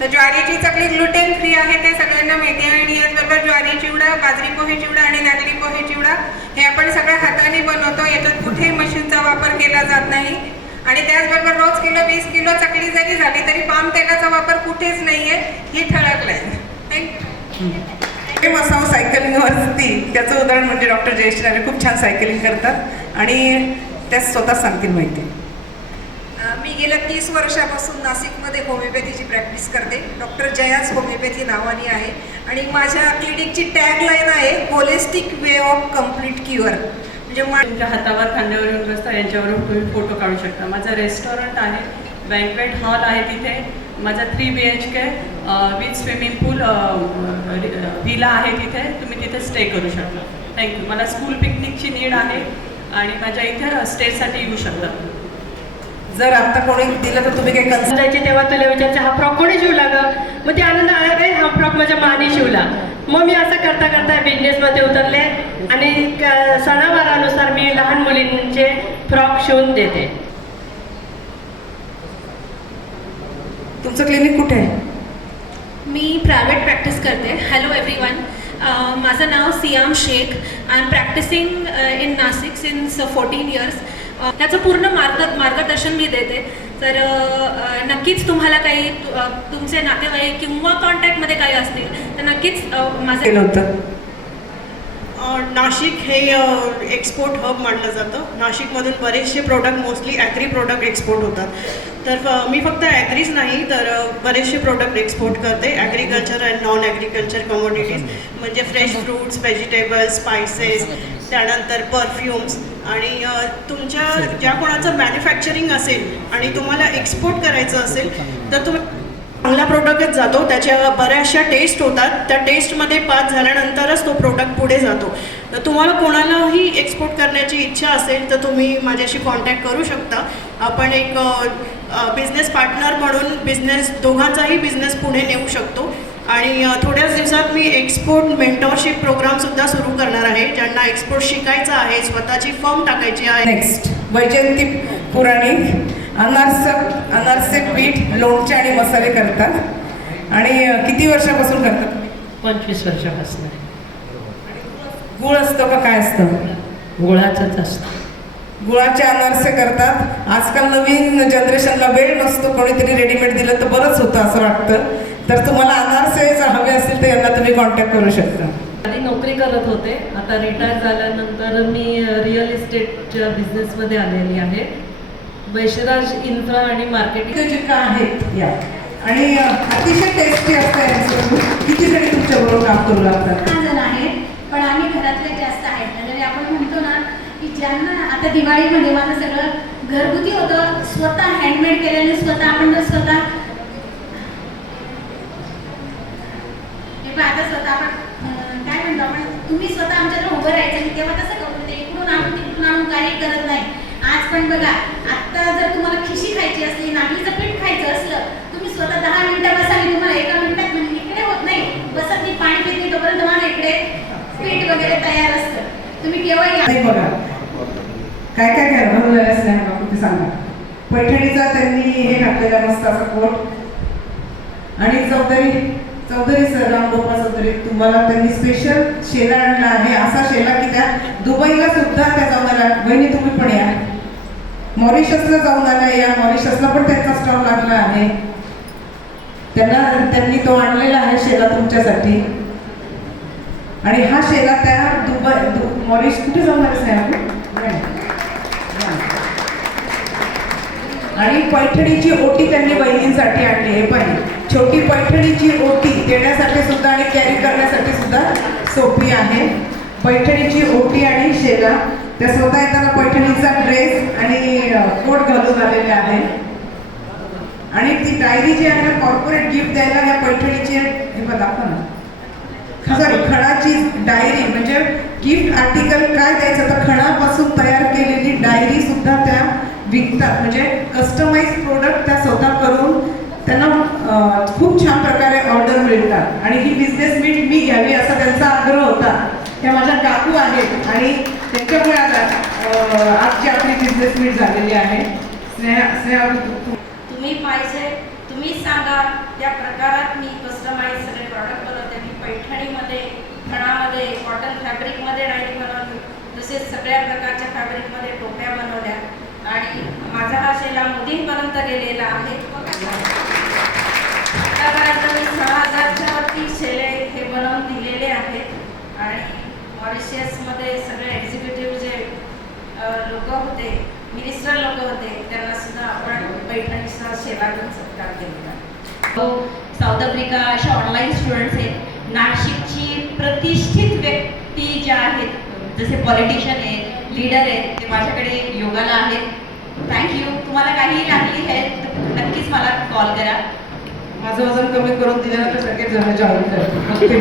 तर ज्वारीची चकली gluten free आहे ते सगळ्यांना माहिती आहे आणि याचबरोबर ज्वारी चिवडा, बाजरी पोहे चिवडा आणि नागली पोहे चिवडा हे आपण सगळ्या हाताने बनवतो. याच्यात कुठेही मशीनचा वापर केला जात नाही. आणि त्याचबरोबर रोज किलो 20 किलो चकली जरी झाली तरी पाम तेलाचा वापर कुठेच नाहीये, हे ठळकलंय. थँक्यू. मसाव सायकलिंगवरती त्याचं उदाहरण म्हणजे डॉक्टर जयश्री राणे खूप छान सायकलिंग करतात आणि त्या स्वतः सांगतील माहिती. मी गेल्या 30 वर्षापासून नाशिकमध्ये होमिओपॅथीची प्रॅक्टिस करते. डॉक्टर जयाज होमिओपॅथी नावाने आहे आणि माझ्या क्लिनिकची टॅगलाईन आहे holistic way of complete cure. म्हणजे तुमच्या हातावर खांद्यावर येऊन बसता यांच्यावरून तुम्ही फोटो काढू शकता. माझं रेस्टॉरंट आहे, बँक्वेट हॉल आहे तिथे. माझा 3 BHK with swimming pool villa आहे तिथे. तुम्ही तिथे स्टे करू शकता. थँक्यू. मला स्कूल पिकनिकची नीड आहे आणि माझ्या इथे स्टेसाठी येऊ शकता. जर आता कोणी दिलं तर तुम्ही काही कन्सल्ट जायचे तेव्हा तुला विचारायचे हा फ्रॉक कोणी शिवला ग? मग ते आनंद अरे हा फ्रॉक माझ्या माने शिवला. मग मी असं करता करता बिझनेसमध्ये उतरले आणि सणावारानुसार मी लहान मुलींचे फ्रॉक शिवून देते. तुमचं क्लिनिक कुठे आहे? मी प्रायव्हेट प्रॅक्टिस करते. हॅलो एव्हरीवन, माझं नाव Siyam Shaikh. I am practising in Nashik since 14 years. त्याचं पूर्ण मार्गदर्शन मी देते. तर नक्कीच तुम्हाला काही तुमचे नातेवाईक किंवा कॉन्टॅक्टमध्ये काही असतील तर नक्कीच माझं केलं होतं. नाशिक हे एक्सपोर्ट हब मानलं जातं. नाशिकमधून बरेचसे product mostly agri product export होतात. तर मी फक्त ॲग्रीच नाही तर बरेचसे प्रोडक्ट एक्सपोर्ट करते. Agriculture and non agriculture commodities म्हणजे फ्रेश फ्रूट्स, व्हेजिटेबल्स, स्पायसेस, त्यानंतर परफ्युम्स. आणि तुमच्या ज्या कोणाचं मॅन्युफॅक्चरिंग असेल आणि तुम्हाला एक्सपोर्ट करायचं असेल तर तुम्ही चांगला प्रोडक्टच जातो. त्याच्या बऱ्याचशा टेस्ट होतात. त्या टेस्टमध्ये पास झाल्यानंतरच तो प्रोडक्ट पुढे जातो. तर तुम्हाला कोणालाही एक्सपोर्ट करण्याची इच्छा असेल तर तुम्ही माझ्याशी कॉन्टॅक्ट करू शकता. आपण एक बिझनेस पार्टनर म्हणून दोघांचाही बिझनेस पुढे नेऊ शकतो. आणि थोड्याच दिवसात मी एक्सपोर्ट मेंटॉरशिप प्रोग्रामसुद्धा सुरू करणार आहे. ज्यांना एक्सपोर्ट शिकायचं आहे, स्वतःची फर्म टाकायची आहे. नेक्स्ट वैजयंती पुराणिक अनारसे पीठ, लोणचे आणि मसाले करतात. आणि किती वर्षापासून करतात? 25 वर्षापासून. गुळ असतं का काय असतं? गुळाचंच असतं. गुळाचे अनारसे करतात. आजकाल नवीन जनरेशनला वेळ नसतो, कोणीतरी रेडीमेड दिलं तर बरंच होतं असं वाटतं. तर तुम्हाला अनारसे हवे असेल तर यांना तुम्ही कॉन्टॅक्ट करू शकता. आधी नोकरी करत होते. आता रिटायर झाल्यानंतर मी रिअल इस्टेटच्या बिझनेसमध्ये आलेली आहे. वैशराज इन्फ्रा आणि मार्केटिंग जे काय आहेत या आणि अतिशय टेस्टी असतं यांचं. किती जणी तुमच्याबरोबर काम करू लागतात? 6 जण आहेत, पण आम्ही घरातले जास्त आहेत. जरी आपण म्हणतो ना की ज्यांना आता दिवाळीमध्ये माझं सगळं घरगुती होतं, स्वतः हँडमेड केलेलं. आपण जर स्वतः आता स्वतः आपण काय म्हणतो आपण तुम्ही स्वतः आमच्याकडे उभं राहायचं आणि तेव्हा कसं करू ते इकडून आणून तिकडून आणून काही करत नाही. आज पण बघा, आत्ता जर तुम्हाला खिशी खायची असली, नागलीचं पीठ खायचं असलं, तुम्ही स्वतः 10 मिनिटं बसा. मी तुम्हाला 1 मिनिटात म्हणजे इकडे होत नाही, बसत मी पाणी पित नाही तोपर्यंत मला इकडे पीठ वगैरे तयार असतं. तुम्ही केव्हा या. बघा काय काय काय बनवलेलं स्नेहा बाबू ते सांगा. पैठणीचा त्यांनी हे घातलेला मस्त असा कोट. आणि चौधरी सर, रामगोपाल चौधरी, तुम्हाला त्यांनी स्पेशल शेला आणला आहे. असा शेला की त्या दुबईला सुद्धा त्या जाऊन आल्या. बहिणी तुम्ही पण या. मॉरिशसला जाऊन आल्या. या मॉरिशसला पण त्यांचा स्टॉल लागला आहे. त्यांनी तो आणलेला आहे शेला तुमच्यासाठी. आणि हा शेला त्या मॉरिश कुठे जाऊन आले आपण. आणि पैठणीची ओटी त्यांनी बहिणींसाठी आणली आहे. पण छोटी पैठणीची ओटी देण्यासाठी सुद्धा आणि कॅरी करण्यासाठी सुद्धा सोपी आहे. पैठणीची ओटी आणि शेला त्या स्वतः येताना पैठणीचा ड्रेस आणि कोट घालून आलेले आहे. आणि ती डायरी जी आहे ना, कॉर्पोरेट गिफ्ट द्यायला ह्या पैठणीची हे बघा आपण सॉरी खणाची डायरी म्हणजे गिफ्ट आर्टिकल काय द्यायचं तर खणापासून तयार केलेली डायरी सुद्धा त्या विकतात. म्हणजे कस्टमाइज प्रोडक्ट त्या स्वतः करून त्यांना खूप छान प्रकारे ऑर्डर मिळतात. आणि ही बिझनेस मीट मी घ्यावी असा त्यांचा आग्रह होता. त्या माझ्या काकू आहेत आणि त्यांच्यामुळे आजची आपली बिझनेस मीट झालेली आहे. स्नेहा तुम्ही पाहिजे तुम्हीच सांगा त्या प्रकारात मी कस्टमाइज सगळे प्रॉडक्ट बनवते. मी पैठणीमध्ये, खणामध्ये, कॉटन फॅब्रिकमध्ये राईट बनवली, तसेच सगळ्या प्रकारच्या फॅब्रिकमध्ये टोप्या बनवल्या आणि माझा हा शेला मोदींपर्यंत गेलेला आहे. आतापर्यंत मी 6,000च्या वरती शेले हे बनवून दिलेले आहेत आणि मॉरिशियसमध्ये सगळे एक्झिक्युटिव्ह जे लोक होते, मिनिस्टर लोक होते, त्यांना सुद्धा आपण पैठणीसह शेला घेऊन सत्कार केलेला. साऊथ आफ्रिका अशा ऑनलाईन स्टुडंट्स आहेत. नाशिकची प्रतिष्ठित व्यक्ती ज्या आहेत, जसे पॉलिटिशियन आहेत, लीडर आहेत, ते माझ्याकडे योगाला आहेत. थँक्यू. तुम्हाला काही लागली हेल्प तर नक्कीच मला कॉल करा. माझं वजन कमी करून दिल्यानंतर सगळेच जण जॉईन करते.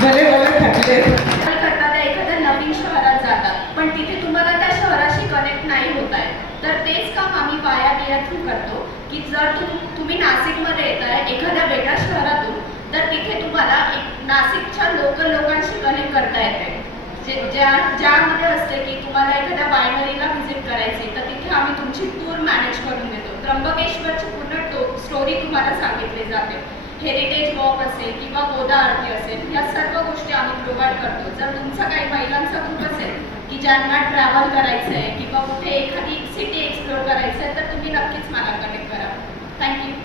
भले भले थकले करता त्या एखाद्या नवीन शहरात जातात, पण तिथे तुम्हाला त्या शहराशी कनेक्ट नाही होत आहे, तर तेच काम आम्ही वाया थ्रू करतो की जर तुम्ही नाशिकमध्ये येत आहे एखाद्या वेगळ्या शहरातून, तर तिथे तुम्हाला नाशिकच्या लोकल लोकांशी कनेक्ट करता येते. ज्यामध्ये असते की तुम्हाला एखाद्या वायनरीला व्हिजिट करायची, तर तिथे आम्ही तुमची टूर मॅनेज करून देतो. त्र्यंबकेश्वरची पूर्ण स्टोरी तुम्हाला सांगितली जाते. हेरिटेज वॉक असेल किंवा गोदा आरती असेल, या सर्व गोष्टी आम्ही प्रोव्हाइड करतो. जर तुमचा काही महिलांचा ग्रुप असेल की ज्यांना ट्रॅव्हल करायचं आहे किंवा कुठे एखादी सिटी एक्सप्लोर करायचं आहे, तर तुम्ही नक्कीच मला कनेक्ट करा. थँक्यू.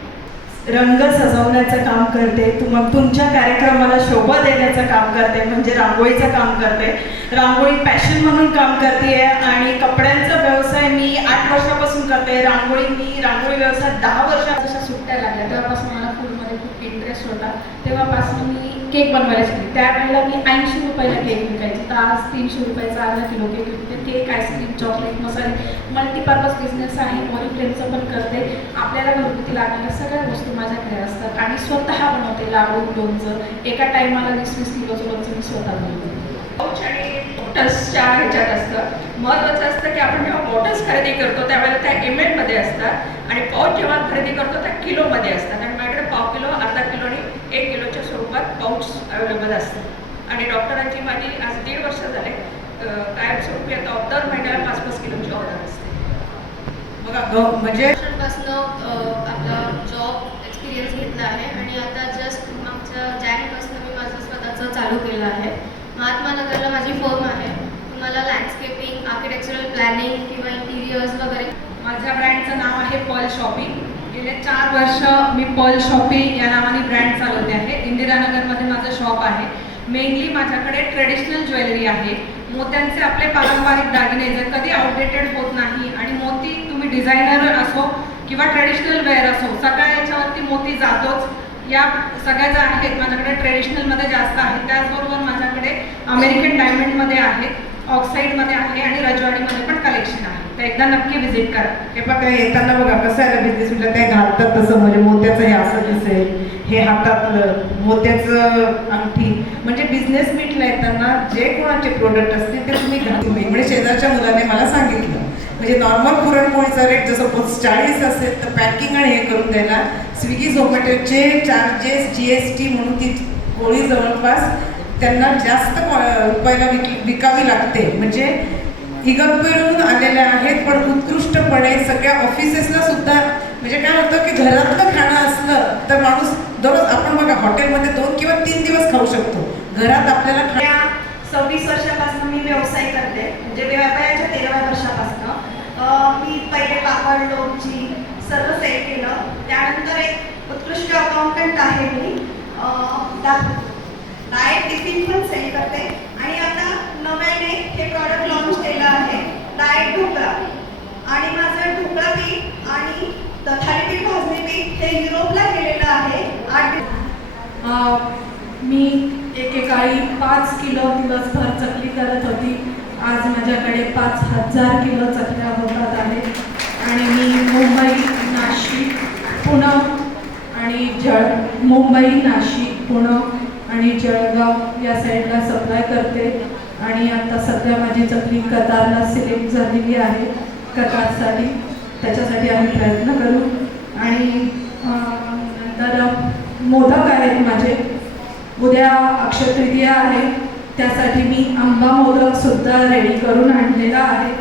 रंग सजवण्याचं काम करते, मग तुमच्या कार्यक्रमाला शोभा देण्याचं काम करते, म्हणजे रांगोळीचं काम करते. रांगोळी पॅशन म्हणून काम करते आणि कपड्यांचा व्यवसाय मी 8 वर्षापासून करते. मी रांगोळी व्यवसाय 10 वर्षात. जशा सुट्ट्या लागल्या तेव्हापासून मला फूडमध्ये खूप इंटरेस्ट होता. तेव्हापासून मी केक बनवायला शिकले. त्यावेळेला मी 80 रुपयाला केक विकायचे, तर आज 300 रुपयाचा अर्धा किलो केक विकते. केक, आईस्क्रीम, चॉकलेट, मसाले, मल्टीपर्पज बिझनेस आहे. ऑरिफ्लेमचं पण करते. आपल्याला घरगुती लागणाऱ्या सगळ्या वस्तू माझ्याकडे असतात आणि स्वतः बनवते. लाडू, लोणचं, एका टायमाला 20-20 किलोचं लोणचं मी स्वतः बनवते. पाऊच आणि बॉटल्सच्या ह्याच्यात असतं. महत्त्वाचं असतं की आपण जेव्हा बॉटल्स खरेदी करतो त्यावेळेला त्या ML मध्ये असतात आणि पाऊच जेव्हा खरेदी करतो त्या किलोमध्ये असतात. आणि माझ्याकडे पाव किलो, अर्धा किलो आणि 1 किलोच्या स्वरूपात पाऊच अवेलेबल असतात. आणि डॉक्टरांची माझी आज 1.5 वर्ष झाले कायमस्वरूपी आता दर महिन्याला 5-5 किलोची ऑर्डर असते. बघा म्हणजे आपला जॉब एक्सपिरियन्स घेतला आहे आणि आता जस्ट मागच्या जानेपासून मी माझं स्वतःचं चालू केलं आहे. महात्मा नगरला माझी फर्म आहे. तुम्हाला लँडस्केपिंग, आर्किटेक्चरल प्लॅनिंग किंवा इंटिरियर्स वगैरे. माझ्या ब्रँडचं नाव आहे पर्ल शॉपी. गेले 4 वर्ष मी पर्ल शॉपी या नावाने ब्रँड चालवते आहे. इंदिरानगरमध्ये माझं शॉप आहे. मेनली माझ्याकडे ट्रेडिशनल ज्वेलरी आहे. मोत्यांचे आपले पारंपरिक दागिने जर कधी आउटडेटेड होत नाही आणि मोती तुम्ही डिझायनर असो किंवा ट्रेडिशनल वेअर असो, सगळ्या याच्यावरती मोती जातोच. या सगळ्या ज्या आहेत माझ्याकडे ट्रेडिशनलमध्ये जास्त आहेत. त्याचबरोबर माझ्याकडे अमेरिकन डायमंडमध्ये आहे, ऑक्साईडमध्ये आहे आणि रजवाडीमध्ये पण कलेक्शन आहे. तर एकदा नक्की व्हिजिट करा. हे बघा येताना बघा कसं आहे बिझनेस म्हटलं ते घालतात तसं, म्हणजे मोत्याचं हे असं दिसेल, हे हातातलं मोत्याचं अंगठी, म्हणजे बिझनेस मीटला येताना जे कोणाचे प्रोडक्ट असतील ते तुम्ही घ्या. म्हणजे शेजारच्या मुलाने मला सांगितलं, म्हणजे नॉर्मल पुरणपोळीचा रेट जसं 40 असेल तर पॅकिंग आणि हे करून द्यायला स्विगी झोमॅटोचे चार्जेस GST म्हणून ती पोळी जवळपास त्यांना जास्त रुपयाला विकावी लागते. म्हणजे इगतपुरून आलेल्या आहेत, पण उत्कृष्टपणे सगळ्या ऑफिसेसला सुद्धा. म्हणजे काय होतं की घरातलं खाणं असलं तर माणूस दररोज आपण बघा हॉटेलमध्ये 2 किंवा 3 दिवस खाऊ शकतो. घरात आपल्याला 26 वर्षापासून मी व्यवसाय करते, म्हणजे वयाच्या 13व्या वर्षापासून. मी पहिले पापड, लोणची सर्व सेल केलं. त्यानंतर एक उत्कृष्ट अकाउंटंट आहे मी. डाएट टिफिन पण सेल करते आणि आता नव्याने हे प्रॉडक्ट लॉन्च केलं आहे, डाएट ढोकळा. आणि माझं ढोकळा पीठ आणि थालीपीठ, भाजणी पीठ हे युरोपला गेलेलं आहे. मी एकेकाळी 5 किलो दिवसभर चकली करत होती. आज माझ्याकडे 5000 किलो चकल्या होतात आहेत. आणि मी मुंबई, नाशिक, पुणे आणि जळगाव या साईडला सप्लाय करते. आणि आता सध्या माझी चकली कतारला सिलेक्ट झालेली आहे कतारसाठी. त्याच्यासाठी आम्ही प्रयत्न करू. आणि नंतर मोदक आहेत माझे. उद्या अक्षय तृतीया आहे, त्यासाठी मी आंबा मोदक सुद्धा रेडी करून आणलेला आहे.